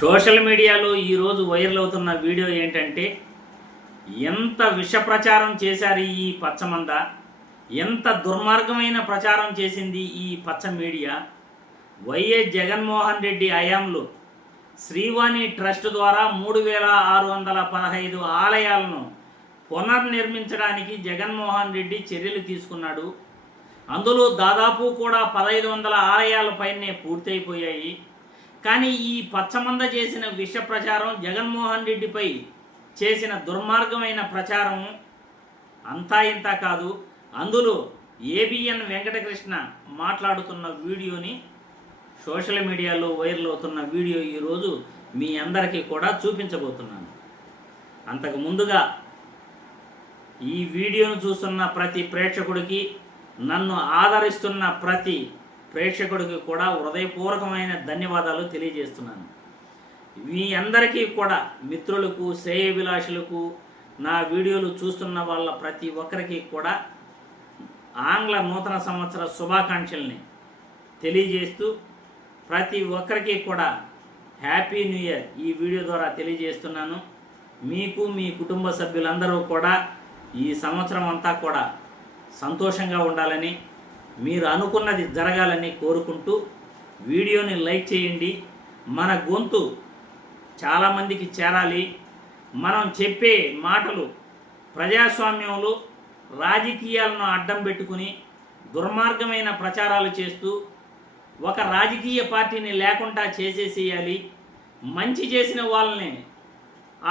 Social మీడియాలో ఈరోజు viral అవుతున్న వీడియో ఏంటంటే, ఎంత విష ప్రచారం చేశారు ఈ పచ్చమంద, ఎంత దుర్మార్గమైన ప్రచారం చేసింది ఈ పచ్చ మీడియా. వైఎస్ జగన్మోహన్ రెడ్డి హయాంలో శ్రీవాణి ట్రస్ట్ ద్వారా 3615 ఆలయాలను పునర్నిర్మించడానికి జగన్మోహన్ రెడ్డి చర్యలు తీసుకున్నాడు. అందులో దాదాపు కూడా 1500 ఆలయాల పైనే పూర్తయిపోయాయి. కానీ ఈ పచ్చమంద చేసిన విష ప్రచారం, జగన్మోహన్ రెడ్డిపై చేసిన దుర్మార్గమైన ప్రచారం అంతా ఇంత కాదు. అందులో ఏబిఎన్ వెంకటకృష్ణ మాట్లాడుతున్న వీడియోని, సోషల్ మీడియాలో వైరల్ అవుతున్న వీడియో ఈరోజు మీ అందరికీ కూడా చూపించబోతున్నాను. అంతకు ముందుగా ఈ వీడియోను చూస్తున్న ప్రతి ప్రేక్షకుడికి, నన్ను ఆదరిస్తున్న ప్రతి ప్రేక్షకుడికి కూడా హృదయపూర్వకమైన ధన్యవాదాలు తెలియజేస్తున్నాను. మీ అందరికీ కూడా, మిత్రులకు, శ్రేయోభిలాషులకు, నా వీడియోలు చూస్తున్న వాళ్ళ ప్రతి ఒక్కరికి కూడా ఆంగ్ల నూతన సంవత్సర శుభాకాంక్షల్ని తెలియజేస్తూ, ప్రతి ఒక్కరికి కూడా హ్యాపీ న్యూ ఇయర్ ఈ వీడియో ద్వారా తెలియజేస్తున్నాను. మీకు, మీ కుటుంబ సభ్యులందరూ కూడా ఈ సంవత్సరం అంతా కూడా సంతోషంగా ఉండాలని, మీరు అనుకున్నది జరగాలని కోరుకుంటూ వీడియోని లైక్ చేయండి. మన గొంతు చాలామందికి చేరాలి. మనం చెప్పే మాటలు ప్రజాస్వామ్యంలో రాజకీయాలను అడ్డం పెట్టుకుని దుర్మార్గమైన ప్రచారాలు చేస్తూ ఒక రాజకీయ పార్టీని లేకుండా చేసేసేయాలి, మంచి చేసిన వాళ్ళని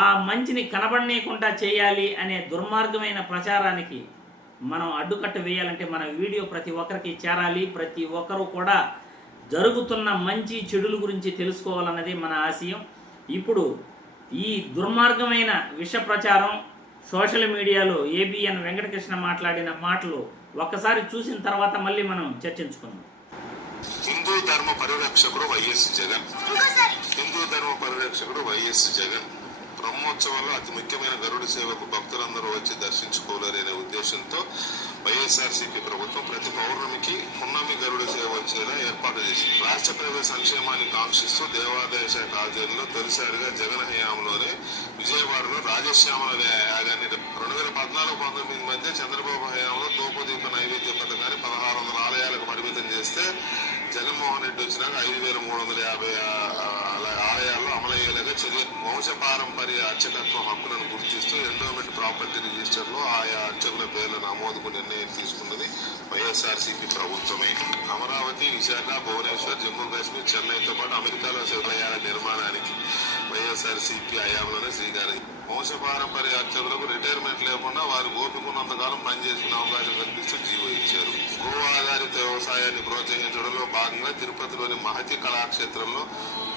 ఆ మంచిని కనబడనీయకుండా చేయాలి అనే దుర్మార్గమైన ప్రచారానికి మనం అడ్డుకట్ట వేయాలంటే మన వీడియో ప్రతి ఒక్కరికి చేరాలి. ప్రతి ఒక్కరూ కూడా జరుగుతున్న మంచి చెడుల గురించి తెలుసుకోవాలన్నది మన ఆశయం. ఇప్పుడు ఈ దుర్మార్గమైన విష ప్రచారం సోషల్ మీడియాలో ఏబిఎన్ వెంకటకృష్ణ మాట్లాడిన మాటలు ఒక్కసారి చూసిన తర్వాత మళ్ళీ మనం చర్చించుకుందాం. హిందూ ధర్మ పరిరక్షకుడు వైఎస్ జగన్ బ్రహ్మోత్సవాల్లో అతి ముఖ్యమైన గరుడి సేవకు భక్తులందరూ వచ్చి దర్శించుకోలేరనే ఉద్దేశంతో వైఎస్ఆర్సీపీ ప్రభుత్వం ప్రతి పౌర్ణమికి పున్నమి గరుడ సేవ వచ్చేలా ఏర్పాటు చేసింది. రాష్ట్ర ప్రజల సంక్షేమాన్ని కాంక్షిస్తూ దేవాదాయ శాఖ ఆధ్వర్యంలో తొలిసారిగా జగన్ హయాంలోనే విజయవాడలో రాజశ్యామల యాగాన్ని 2014-19 మధ్య చంద్రబాబు హయాంలో దూపదీప నైవేద్య పథకాన్ని 1600 ఆలయాలకు పరిమితం చేస్తే, జగన్మోహన్ రెడ్డి వచ్చినాక 5350 ఆలయాల్లో అమలయ్యేలాగా చర్య. వంశపారంపర్య అర్చకత్వ హక్కులను గుర్తిస్తూ ఎండోమెంట్ ప్రాపర్టీ రిజిస్టర్లో ఆయా అర్చకుల పేర్ల నమోదుకు నిర్ణయం తీసుకున్నది వైఎస్ఆర్సీపీ ప్రభుత్వమే. అమరావతి, విశాఖ, భువనేశ్వర్, జమ్మూ కాశ్మీర్, చెన్నైతో పాటు అమెరికాలో శివాలయాల నిర్మాణానికి వైఎస్ఆర్సీపీ హయాంలోనే శ్రీకారం. వంశపారంపర్య అర్చకులకు రిటైర్మెంట్ లేకుండా వారు ఓపికన్నంతకాలం పనిచేసుకునే అవకాశం కల్పిస్తూ జీవో ఇచ్చారు. గో ఆధారిత వ్యవసాయాన్ని ప్రోత్సహించడంలో భాగంగా తిరుపతిలోని మహతి కళాక్షేత్రంలో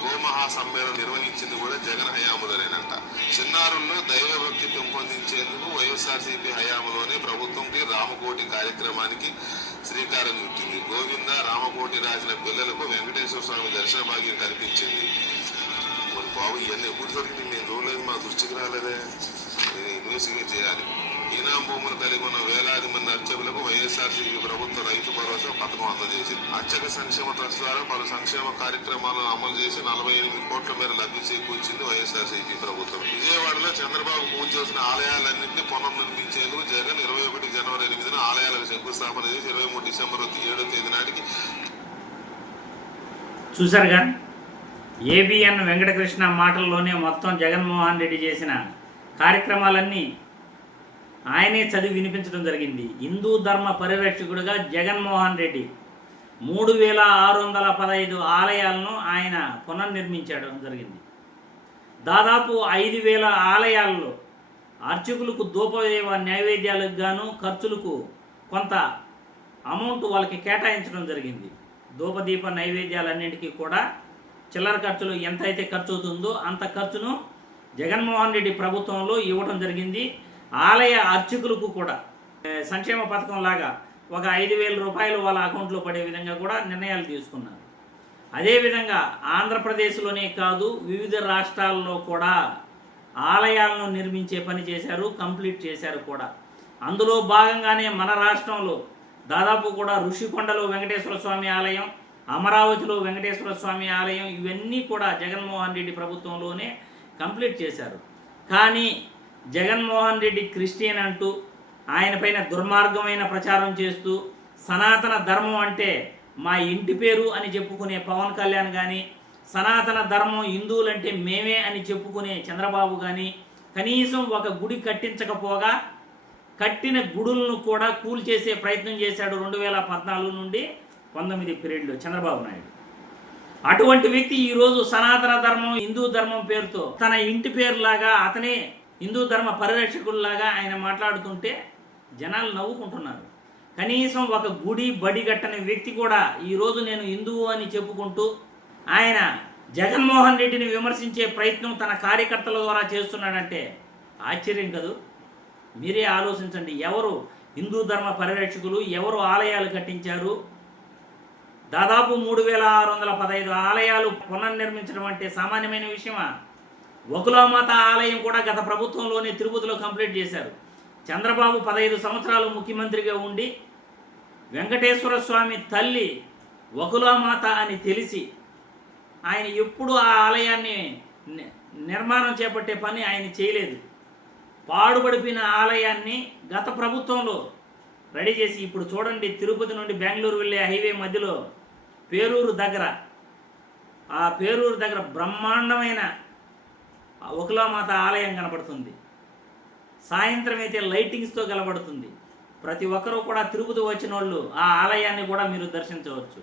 గోమహా సమ్మేళనం నిర్వహించింది కూడా జగన్ హయాంలోనేనంట. చిన్నారుల్లో దైవభక్తి పెంపొందించేందుకు వైఎస్ఆర్సీపీ హయాంలోనే ప్రభుత్వంకి రామకోటి కార్యక్రమానికి శ్రీకారం చుట్టింది. గోవింద రామకోటి రాసిన పిల్లలకు వెంకటేశ్వర స్వామి దర్శన భాగ్యం కల్పించింది. మరి బాబు, ఇవన్నీ ఎప్పుడు దొరికి నేను చూడలేదు, మా దృష్టికి రాలేదే. ఇన్వెస్టిగేట్ చేయాలి. ఈనాం భూములు కలిగి ఉన్న వేలాది మంది అర్చకులకు వైఎస్ఆర్సీపీ ప్రభుత్వ రైతు భరోసా పథకం అందజేసింది. అర్చక సంక్షేమ ట్రస్ట్ ద్వారా పలు సంక్షేమ కార్యక్రమాలను అమలు చేసి 48 కోట్ల మేర లబ్ధి చేకూర్చింది వైఎస్ఆర్సీపీ ప్రభుత్వం. విజయవాడలో చంద్రబాబు పూజ చేసిన ఆలయాలన్నింటినీ పునర్నిర్మించేందుకు జగన్ 21 జనవరి 8న ఆలయాలకు శంకుస్థాపన చేసి 23 డిసెంబర్ 7వ తేదీ నాటికి. చూసారుగా, ఏబిఎన్ వెంకటకృష్ణ మాటల్లోనే మొత్తం జగన్మోహన్ రెడ్డి చేసిన కార్యక్రమాలన్నీ ఆయనే చదివి వినిపించడం జరిగింది. హిందూ ధర్మ పరిరక్షకుడిగా జగన్మోహన్ రెడ్డి 3615 ఆలయాలను ఆయన పునర్నిర్మించడం జరిగింది. దాదాపు 5000 ఆలయాల్లో అర్చకులకు ధూపదేవ నైవేద్యాలకు గాను ఖర్చులకు కొంత అమౌంట్ వాళ్ళకి కేటాయించడం జరిగింది. ధూపదీప నైవేద్యాలన్నింటికీ కూడా చిల్లర ఖర్చులు ఎంతైతే ఖర్చు అవుతుందో అంత ఖర్చును జగన్మోహన్ రెడ్డి ప్రభుత్వంలో ఇవ్వడం జరిగింది. ఆలయ అర్చకులకు కూడా సంక్షేమ పథకం లాగా ఒక 5000 రూపాయలు వాళ్ళ అకౌంట్లో పడే విధంగా కూడా నిర్ణయాలు తీసుకున్నారు. అదేవిధంగా ఆంధ్రప్రదేశ్లోనే కాదు, వివిధ రాష్ట్రాల్లో కూడా ఆలయాలను నిర్మించే పని చేశారు, కంప్లీట్ చేశారు కూడా. అందులో భాగంగానే మన రాష్ట్రంలో దాదాపు కూడా ఋషికొండలో వెంకటేశ్వర స్వామి ఆలయం, అమరావతిలో వెంకటేశ్వర స్వామి ఆలయం ఇవన్నీ కూడా జగన్మోహన్ రెడ్డి ప్రభుత్వంలోనే కంప్లీట్ చేశారు. కానీ జగన్మోహన్ రెడ్డి క్రిస్టియన్ అంటూ ఆయన పైన దుర్మార్గమైన ప్రచారం చేస్తూ సనాతన ధర్మం అంటే మా ఇంటి పేరు అని చెప్పుకునే పవన్ కళ్యాణ్ కానీ, సనాతన ధర్మం హిందువులంటే మేమే అని చెప్పుకునే చంద్రబాబు కానీ కనీసం ఒక గుడి కట్టించకపోగా కట్టిన గుడులను కూడా కూల్చేసే ప్రయత్నం చేశాడు 2014 నుండి 19 పీరియడ్లో చంద్రబాబు నాయుడు. అటువంటి వ్యక్తి ఈరోజు సనాతన ధర్మం హిందూ ధర్మం పేరుతో తన ఇంటి పేరులాగా అతనే హిందూ ధర్మ పరిరక్షకుల్లాగా ఆయన మాట్లాడుతుంటే జనాలు నవ్వుకుంటున్నారు. కనీసం ఒక గుడి బడి కట్టని వ్యక్తి కూడా ఈరోజు నేను హిందువు అని చెప్పుకుంటూ ఆయన జగన్మోహన్ రెడ్డిని విమర్శించే ప్రయత్నం తన కార్యకర్తల ద్వారా చేస్తున్నాడంటే ఆశ్చర్యం కదూ. మీరే ఆలోచించండి, ఎవరు హిందూ ధర్మ పరిరక్షకులు, ఎవరు ఆలయాలు కట్టించారు? దాదాపు 3615 ఆలయాలు పునర్నిర్మించడం అంటే సామాన్యమైన విషయమా? వకులామాత ఆలయం కూడా గత ప్రభుత్వంలోనే తిరుపతిలో కంప్లీట్ చేశారు. చంద్రబాబు 15 సంవత్సరాలు ముఖ్యమంత్రిగా ఉండి వెంకటేశ్వర స్వామి తల్లి వకులామాత అని తెలిసి ఆయన ఎప్పుడు ఆ ఆలయాన్ని నిర్మాణం చేపట్టే పని ఆయన చేయలేదు. పాడుపడిపోయిన ఆలయాన్ని గత ప్రభుత్వంలో రెడీ చేసి ఇప్పుడు చూడండి, తిరుపతి నుండి బెంగళూరు వెళ్ళే హైవే మధ్యలో పేరూరు దగ్గర, ఆ పేరూరు దగ్గర బ్రహ్మాండమైన వకులామాత ఆలయం కనబడుతుంది. సాయంత్రం అయితే లైటింగ్స్తో కనబడుతుంది. ప్రతి ఒక్కరూ కూడా తిరుపతి వచ్చిన వాళ్ళు ఆ ఆలయాన్ని కూడా మీరు దర్శించవచ్చు.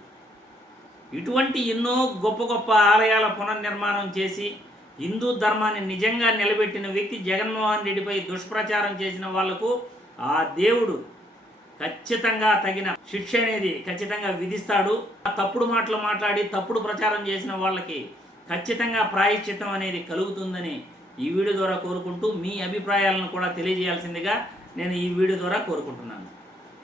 ఇటువంటి ఎన్నో గొప్ప గొప్ప ఆలయాల పునర్నిర్మాణం చేసి హిందూ ధర్మాన్ని నిజంగా నిలబెట్టిన వ్యక్తి జగన్మోహన్ రెడ్డిపై దుష్ప్రచారం చేసిన వాళ్లకు ఆ దేవుడు ఖచ్చితంగా తగిన శిక్ష అనేది ఖచ్చితంగా విధిస్తాడు. ఆ తప్పుడు మాటలు మాట్లాడి తప్పుడు ప్రచారం చేసిన వాళ్ళకి ఖచ్చితంగా ప్రాయశ్చిత్తం అనేది కలుగుతుందని ఈ వీడియో ద్వారా కోరుకుంటూ మీ అభిప్రాయాలను కూడా తెలియజేయాల్సిందిగా నేను ఈ వీడియో ద్వారా కోరుకుంటున్నాను.